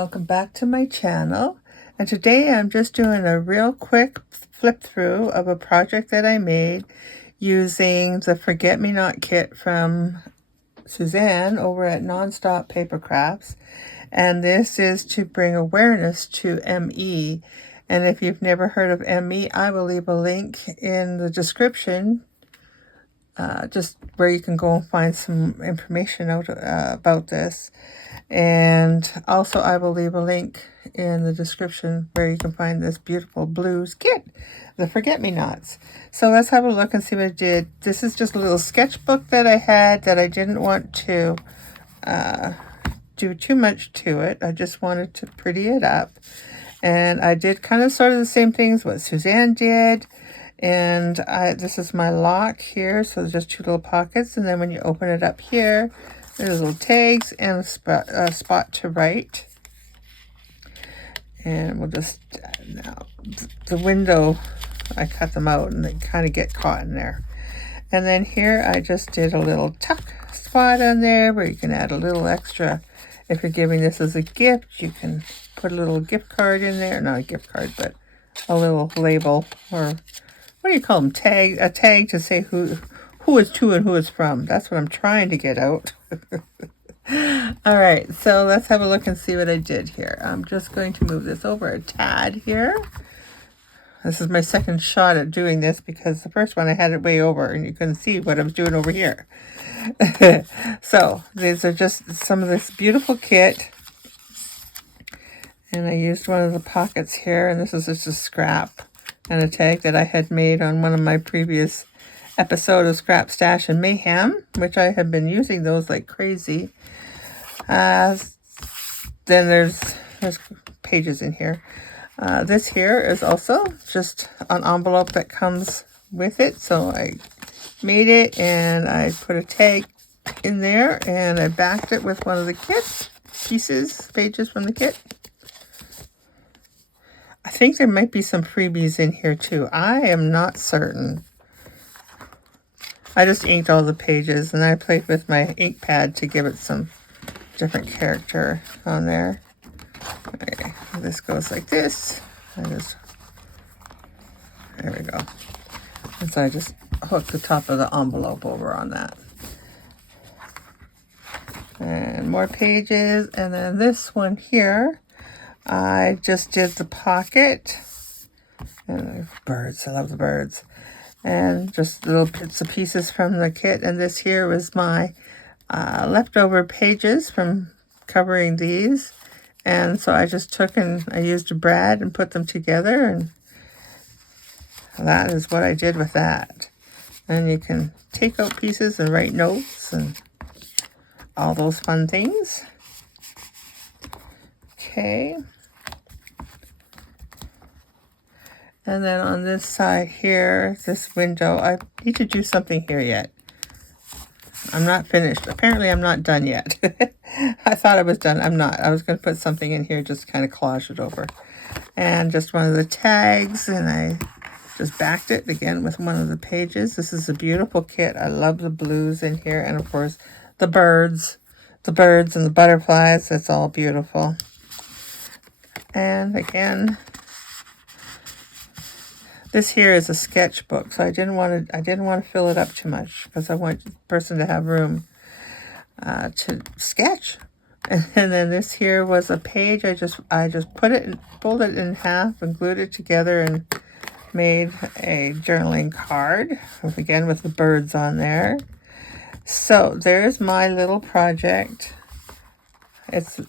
welcome back to my channel. And today I'm just doing a real quick flip through of a project that I made using the Forget-Me-Not kit from Suzanne over at Nonstop Papercrafts. And this is to bring awareness to ME. And if you've never heard of ME, I will leave a link in the description just where you can go and find some information out about this. And also I will leave a link in the description where you can find this beautiful blues kit, the Forget-Me-Nots. So let's have a look and see what I did. This is just a little sketchbook that I had that I didn't want to do too much to it. I just wanted to pretty it up. And I did kind of sort of the same things what Suzanne did. And this is my lock here, so there's just two little pockets, and then when you open it up here, there's little tags and a spot to write. And we'll just, now, the window, I cut them out and they kind of get caught in there. And then here I just did a little tuck spot on there where you can add a little extra. If you're giving this as a gift, you can put a little gift card in there, not a gift card, but a little label, or what do you call them? A tag to say who it's to and who it's from. That's what I'm trying to get out. All right, so let's have a look and see what I did here. I'm just going to move this over a tad here. This is my second shot at doing this because the first one I had it way over and you couldn't see what I was doing over here. So these are just some of this beautiful kit. And I used one of the pockets here, and this is just a scrap and a tag that I had made on one of my previous episodes of Scrap Stash and Mayhem, which I have been using those like crazy. Then there's pages in here. This here is also just an envelope that comes with it. So I made it and I put a tag in there and I backed it with one of the kit pages from the kit. I think there might be some freebies in here too. I am not certain. I just inked all the pages and I played with my ink pad to give it some different character on there. Okay, this goes like this. There we go. And so I just hooked the top of the envelope over on that. And more pages. And then this one here, I just did the pocket. And birds, I love the birds. And just little bits of pieces from the kit. And this here was my leftover pages from covering these. And so I just took and I used a brad and put them together. And that is what I did with that. And you can take out pieces and write notes and all those fun things. Okay. And then on this side here, this window, I need to do something here yet. I'm not finished. Apparently I'm not done yet. I thought I was done. I'm not. I was going to put something in here, just kind of collage it over. And just one of the tags, and I just backed it again with one of the pages. This is a beautiful kit. I love the blues in here. And of course, the birds and the butterflies. That's all beautiful. And again, this here is a sketchbook, so I didn't want to fill it up too much because I want the person to have room to sketch. And then this here was a page. I just put it and folded it in half and glued it together and made a journaling card with the birds on there. So there's my little project. It's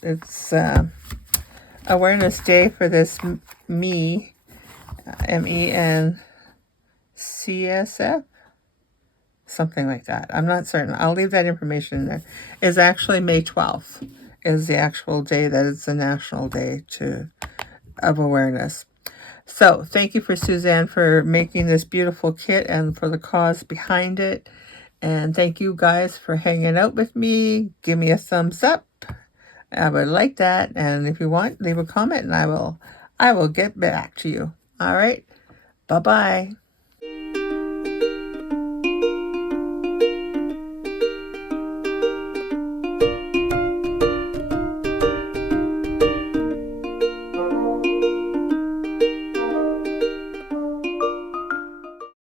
Awareness Day for this MENCSF, something like that. I'm not certain. I'll leave that information in there. It's actually May 12th is the actual day that it's the National Day of Awareness. So thank you for Suzanne for making this beautiful kit and for the cause behind it. And thank you guys for hanging out with me. Give me a thumbs up. I would like that. And if you want, leave a comment and I will get back to you. All right. Bye-bye.